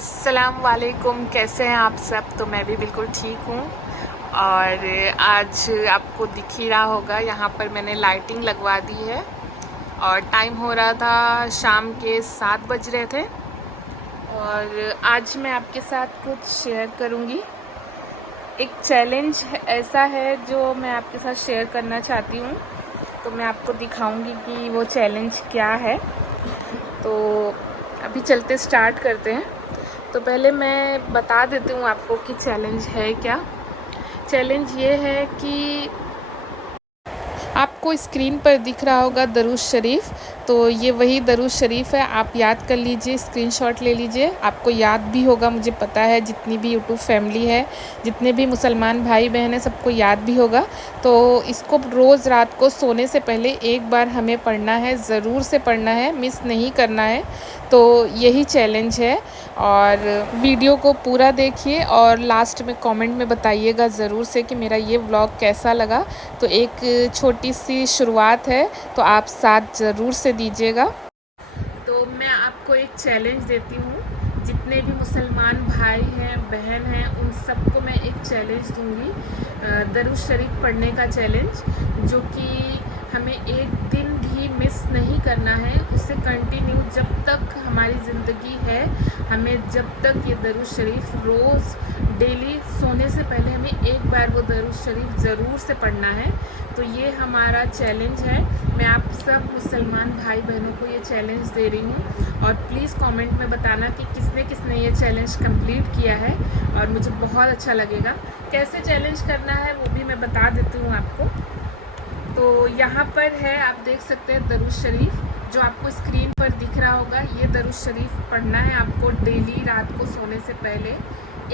अस्सलाम वालेकुम। कैसे हैं आप सब? तो मैं भी बिल्कुल ठीक हूँ। और आज आपको दिख ही रहा होगा, यहाँ पर मैंने लाइटिंग लगवा दी है और टाइम हो रहा था शाम के 7 बज रहे थे। और आज मैं आपके साथ कुछ शेयर करूँगी। एक चैलेंज ऐसा है जो मैं आपके साथ शेयर करना चाहती हूँ, तो मैं आपको दिखाऊंगी कि वो चैलेंज क्या है। तो अभी चलते स्टार्ट करते हैं। तो पहले मैं बता देती हूँ आपको कि चैलेंज है क्या। चैलेंज ये है कि आपको स्क्रीन पर दिख रहा होगा दरूद शरीफ, तो ये वही दरूद शरीफ है। आप याद कर लीजिए, स्क्रीनशॉट ले लीजिए। आपको याद भी होगा, मुझे पता है जितनी भी यूट्यूब फैमिली है, जितने भी मुसलमान भाई बहन हैं, सबको याद भी होगा। तो इसको रोज़ रात को सोने से पहले एक बार हमें पढ़ना है, ज़रूर से पढ़ना है, मिस नहीं करना है। तो यही चैलेंज है। और वीडियो को पूरा देखिए और लास्ट में कमेंट में बताइएगा ज़रूर से कि मेरा ये व्लॉग कैसा लगा। तो एक छोटी सी शुरुआत है, तो आप साथ ज़रूर से दीजिएगा। तो मैं आपको एक चैलेंज देती हूँ, जितने भी मुसलमान भाई हैं बहन हैं उन सबको मैं एक चैलेंज दूँगी, दरूद शरीफ पढ़ने का चैलेंज, जो कि हमें एक दिन भी मिस नहीं करना है। उसे कंटिन्यू जब तक हमारी ज़िंदगी है, हमें जब तक ये दरूद शरीफ रोज़ डेली सोने से पहले हमें एक बार वो दरूद शरीफ ज़रूर से पढ़ना है। तो ये हमारा चैलेंज है। मैं आप सब मुसलमान भाई बहनों को ये चैलेंज दे रही हूँ। और प्लीज़ कमेंट में बताना कि किसने किसने ये चैलेंज कंप्लीट किया है, और मुझे बहुत अच्छा लगेगा। कैसे चैलेंज करना है वो भी मैं बता देती हूँ आपको। तो यहाँ पर है, आप देख सकते हैं दरूद शरीफ, जो आपको स्क्रीन पर दिख रहा होगा। ये दरूद शरीफ पढ़ना है आपको डेली रात को सोने से पहले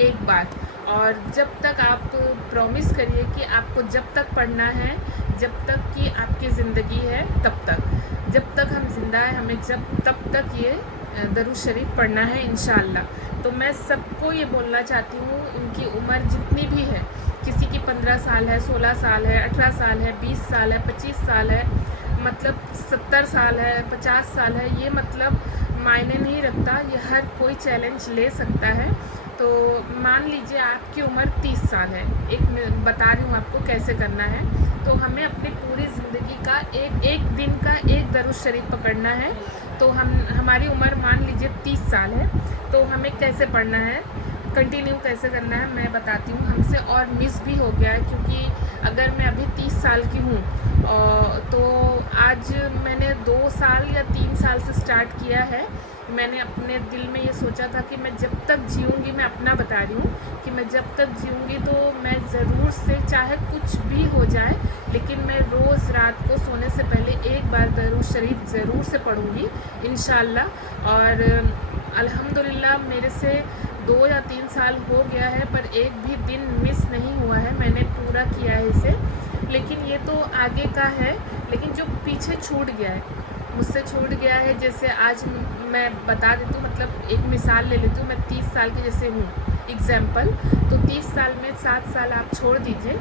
एक बार। और जब तक आप प्रॉमिस करिए कि आपको जब तक पढ़ना है, जब तक कि आपकी ज़िंदगी है तब तक, जब तक हम जिंदा हैं हमें तब तक ये दरूद शरीफ पढ़ना है इंशाअल्लाह। तो मैं सबको ये बोलना चाहती हूँ, इनकी उम्र जितनी भी है, किसी की 15 साल है, 16 साल है, 18 साल है, 20 साल है, 25 साल है, मतलब 70 साल है, 50 साल है, ये मतलब मायने नहीं रखता। ये हर कोई चैलेंज ले सकता है। तो मान लीजिए आपकी उम्र 30 साल है, मैं बता रही हूँ आपको कैसे करना है। तो हमें अपनी पूरी ज़िंदगी का एक दिन का एक दरूद शरीफ पकड़ना है। तो हमारी उम्र मान लीजिए 30 साल है, तो हमें कैसे पढ़ना है, कंटिन्यू कैसे करना है मैं बताती हूँ। हमसे और मिस भी हो गया है, क्योंकि अगर मैं अभी 30 साल की हूँ तो आज मैंने 2 साल या 3 साल से स्टार्ट किया है। मैंने अपने दिल में ये सोचा था कि मैं जब तक जीऊँगी, मैं अपना बता रही हूँ कि मैं जब तक जीऊँगी तो मैं ज़रूर से, चाहे कुछ भी हो जाए, लेकिन मैं रोज़ रात को सोने से पहले एक बार दरूद शरीफ ज़रूर से पढ़ूँगी इंशाअल्लाह। और अल्हम्दुलिल्लाह मेरे से 2 या 3 साल हो गया है, पर एक भी दिन मिस नहीं हुआ है, मैंने पूरा किया है इसे। लेकिन ये तो आगे का है, लेकिन जो पीछे छूट गया है, मुझसे छूट गया है, जैसे आज मैं बता देती हूँ, मतलब एक मिसाल ले लेती हूँ। मैं 30 साल की जैसे हूँ एग्ज़ाम्पल, तो 30 साल में 7 साल आप छोड़ दीजिए,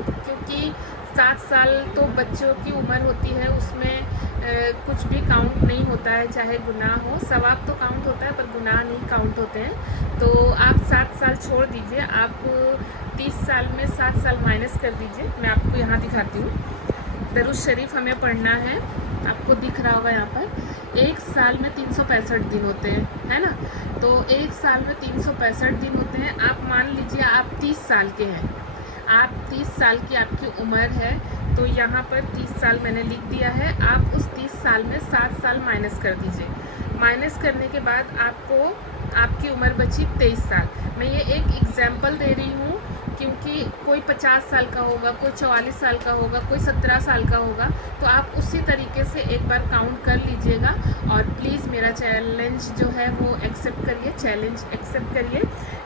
क्योंकि 7 साल तो बच्चों की उम्र होती है, उसमें कुछ भी काउंट नहीं होता है, चाहे गुनाह हो। सवाब तो काउंट होता है पर गुनाह नहीं काउंट होते हैं। तो आप 7 साल छोड़ दीजिए, आप 30 साल में 7 साल माइनस कर दीजिए। मैं आपको यहाँ दिखाती हूँ। दरूद शरीफ हमें पढ़ना है, आपको दिख रहा होगा यहाँ पर। एक साल में 365 दिन होते हैं, है ना। तो एक साल में 365 दिन होते हैं। आप मान लीजिए आप 30 साल के हैं, आप 30 साल की आपकी उम्र है, तो यहाँ पर 30 साल मैंने लिख दिया है। आप उस 30 साल में 7 साल माइनस कर दीजिए। माइनस करने के बाद आपको आपकी उम्र बची 23 साल। मैं ये एक एग्जाम्पल दे रही हूँ, क्योंकि कोई 50 साल का होगा, कोई 44 साल का होगा, कोई 17 साल का होगा, तो आप उसी तरीके से एक बार काउंट कर लीजिएगा। और प्लीज़ मेरा चैलेंज जो है वो एक्सेप्ट करिए, चैलेंज एक्सेप्ट करिए।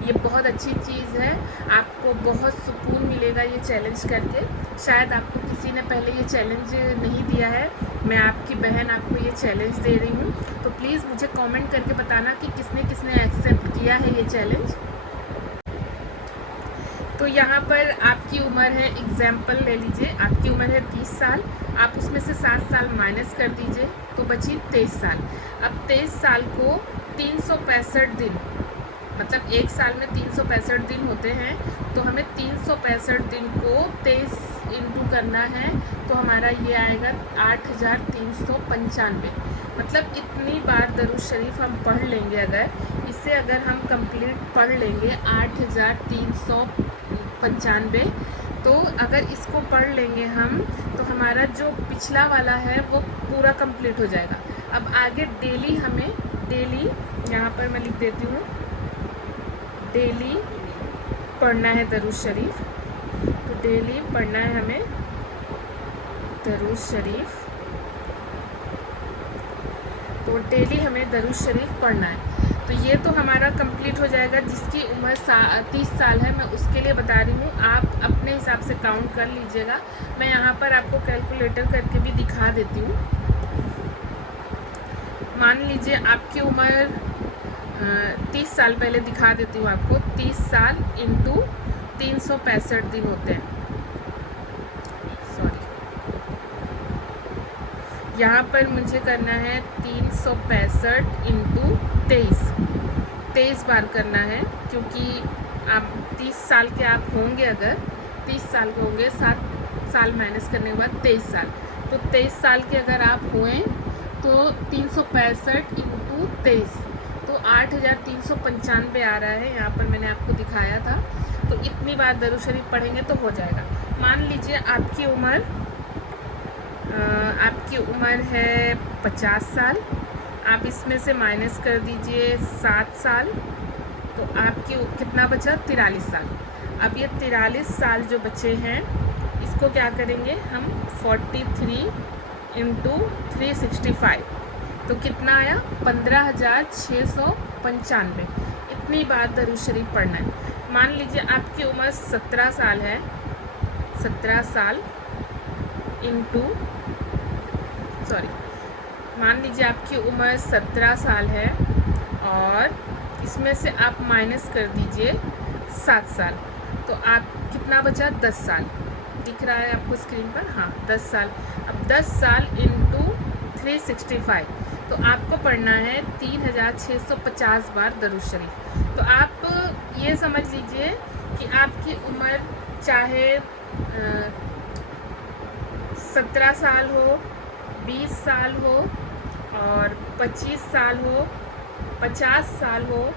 ये बहुत अच्छी चीज़ है, आपको बहुत सुकून मिलेगा ये चैलेंज करके। शायद आपको किसी ने पहले ये चैलेंज नहीं दिया है, मैं आपकी बहन आपको ये चैलेंज दे रही हूँ। तो प्लीज़ मुझे कमेंट करके बताना कि किसने किसने एक्सेप्ट किया है ये चैलेंज। तो यहाँ पर आपकी उम्र है, एग्जाम्पल ले लीजिए, आपकी उम्र है 30 साल, आप उसमें से 7 साल माइनस कर दीजिए तो बची 23 साल। अब 23 साल को 365 दिन मतलब एक साल में 365 दिन होते हैं, तो हमें 365 दिन को 23 इंटू करना है, तो हमारा ये आएगा 8395। मतलब इतनी बार दरूद शरीफ हम पढ़ लेंगे, अगर हम कंप्लीट पढ़ लेंगे 8395, तो अगर इसको पढ़ लेंगे हम, तो हमारा जो पिछला वाला है वो पूरा कंप्लीट हो जाएगा। अब आगे डेली यहाँ पर मैं लिख देती हूँ, डेली पढ़ना है दरूद शरीफ। तो डेली पढ़ना है हमें दरूद शरीफ, तो डेली हमें दरूद शरीफ पढ़ना है। तो ये तो हमारा कंप्लीट हो जाएगा। जिसकी उम्र 30 साल है, मैं उसके लिए बता रही हूँ, आप अपने हिसाब से काउंट कर लीजिएगा। मैं यहाँ पर आपको कैलकुलेटर करके भी दिखा देती हूँ। मान लीजिए आपकी उम्र 30 साल, पहले दिखा देती हूँ आपको। 30 साल इंटू 365 दिन होते हैं, सॉरी, यहाँ पर मुझे करना है 365 इंटू 23 बार करना है, क्योंकि आप 30 साल के आप होंगे, अगर 30 साल के होंगे, 7 साल माइनस करने के बाद 23 साल, तो 23 साल के अगर आप हुए तो 365 इंटू 23, तो 8395 आ रहा है। यहाँ पर मैंने आपको दिखाया था। तो इतनी बार दरूद शरीफ पढ़ेंगे तो हो जाएगा। मान लीजिए आपकी उम्र है 50 साल, आप इसमें से माइनस कर दीजिए 7 साल, तो आपकी कितना बचा? 43 साल। अब ये 43 साल जो बचे हैं, इसको क्या करेंगे हम? 43 इंटू 365, तो कितना आया? 15,695। इतनी बार दरूद शरीफ पढ़ना है। मान लीजिए आपकी उम्र 17 साल है, 17 साल इंटू, सॉरी, मान लीजिए आपकी उम्र 17 साल है, और इसमें से आप माइनस कर दीजिए 7 साल, तो आप कितना बचा? 10 साल। दिख रहा है आपको स्क्रीन पर? हाँ, 10 साल। अब 10 साल इंटू 365, तो आपको पढ़ना है 3650 बार दरूद शरीफ। तो आप ये समझ लीजिए कि आपकी उम्र चाहे 17 साल हो, 20 साल हो, और 25 साल हो, 50 साल हो,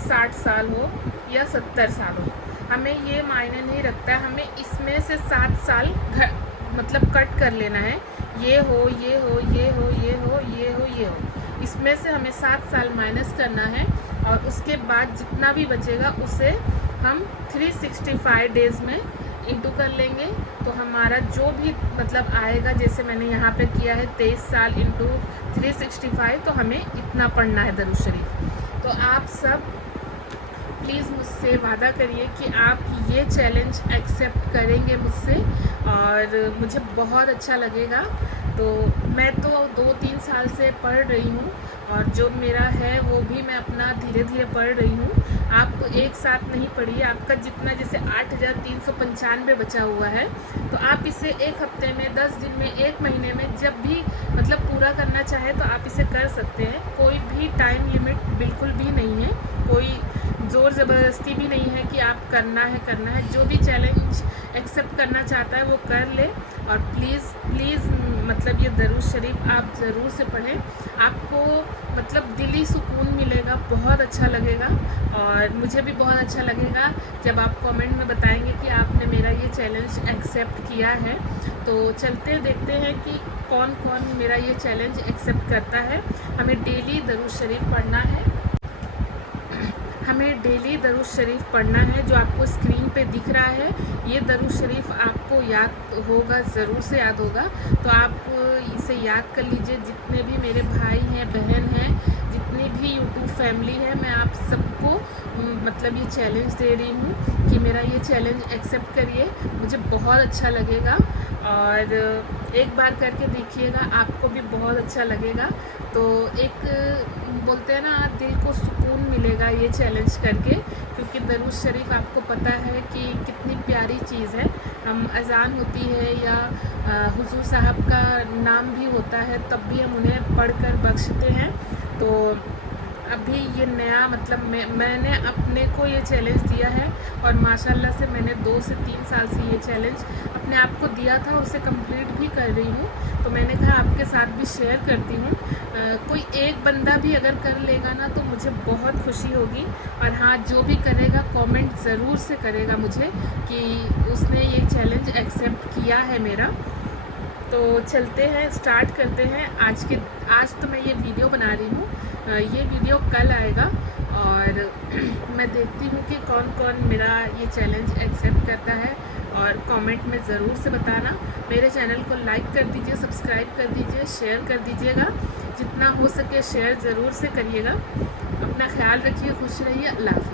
60 साल हो, या 70 साल हो, हमें ये मायने नहीं रखता है। हमें इसमें से 7 साल मतलब कट कर लेना है। ये हो, ये हो, ये हो, ये हो, ये हो, ये हो, इसमें से हमें 7 साल माइनस करना है, और उसके बाद जितना भी बचेगा उसे हम 365 डेज़ में इंटू कर लेंगे। तो हमारा जो भी मतलब आएगा, जैसे मैंने यहाँ पे किया है 23 साल इंटू 365, तो हमें इतना पढ़ना है दरूद शरीफ। तो आप सब प्लीज़ मुझसे वादा करिए कि आप ये चैलेंज एक्सेप्ट करेंगे मुझसे, और मुझे बहुत अच्छा लगेगा। तो मैं तो 2-3 साल से पढ़ रही हूँ, और जो मेरा है वो भी मैं अपना धीरे धीरे पढ़ रही हूँ। आप एक साथ नहीं पढ़िए। आपका जितना, जैसे 8395 बचा हुआ है, तो आप इसे एक हफ्ते में, 10 दिन में, 1 महीने में, जब भी मतलब पूरा करना चाहे तो आप इसे कर सकते हैं। कोई भी टाइम लिमिट बिल्कुल भी नहीं है, कोई ज़ोर ज़बरदस्ती भी नहीं है कि आप करना है। जो भी चैलेंज एक्सेप्ट करना चाहता है वो कर ले। और प्लीज़ मतलब ये दरूद शरीफ आप ज़रूर से पढ़ें, आपको मतलब दिली सुकून मिलेगा, बहुत अच्छा लगेगा। और मुझे भी बहुत अच्छा लगेगा जब आप कमेंट में बताएंगे कि आपने मेरा ये चैलेंज एक्सेप्ट किया है। तो चलते देखते हैं कि कौन कौन मेरा ये चैलेंज एक्सेप्ट करता है। हमें डेली दरूद शरीफ पढ़ना है, जो आपको स्क्रीन पे दिख रहा है। ये दरूद शरीफ आपको याद होगा, ज़रूर से याद होगा। तो आप इसे याद कर लीजिए। जितने भी मेरे भाई हैं, बहन हैं, जितनी भी यूट्यूब फैमिली है, मैं आप सबको मतलब ये चैलेंज दे रही हूँ कि मेरा ये चैलेंज एक्सेप्ट करिए। मुझे बहुत अच्छा लगेगा, और एक बार करके देखिएगा, आपको भी बहुत अच्छा लगेगा। तो एक बोलते हैं ना, दिल को सुकून मिलेगा ये चैलेंज करके, क्योंकि दरूद शरीफ आपको पता है कि कितनी प्यारी चीज़ है। हम अज़ान होती है या हुजूर साहब का नाम भी होता है, तब भी हम उन्हें पढ़कर बख्शते हैं। तो अभी ये नया मतलब मैंने अपने को ये चैलेंज दिया है और माशाल्लाह से मैंने 2 से 3 साल से ये चैलेंज अपने आप को दिया था और उसे कंप्लीट भी कर रही हूँ। तो मैंने कहा आपके साथ भी शेयर करती हूँ। कोई एक बंदा भी अगर कर लेगा ना तो मुझे बहुत खुशी होगी। और हाँ, जो भी करेगा कमेंट ज़रूर से करेगा मुझे कि उसने ये चैलेंज एक्सेप्ट किया है मेरा। तो चलते हैं, स्टार्ट करते हैं। आज तो मैं ये वीडियो बना रही हूँ, ये वीडियो कल आएगा और मैं देखती हूँ कि कौन कौन मेरा ये चैलेंज एक्सेप्ट करता है। और कमेंट में ज़रूर से बताना। मेरे चैनल को लाइक कर दीजिए, सब्सक्राइब कर दीजिए, शेयर कर दीजिएगा। जितना हो सके शेयर ज़रूर से करिएगा। अपना ख्याल रखिए, खुश रहिए। अल्लाह हाफ़िज़।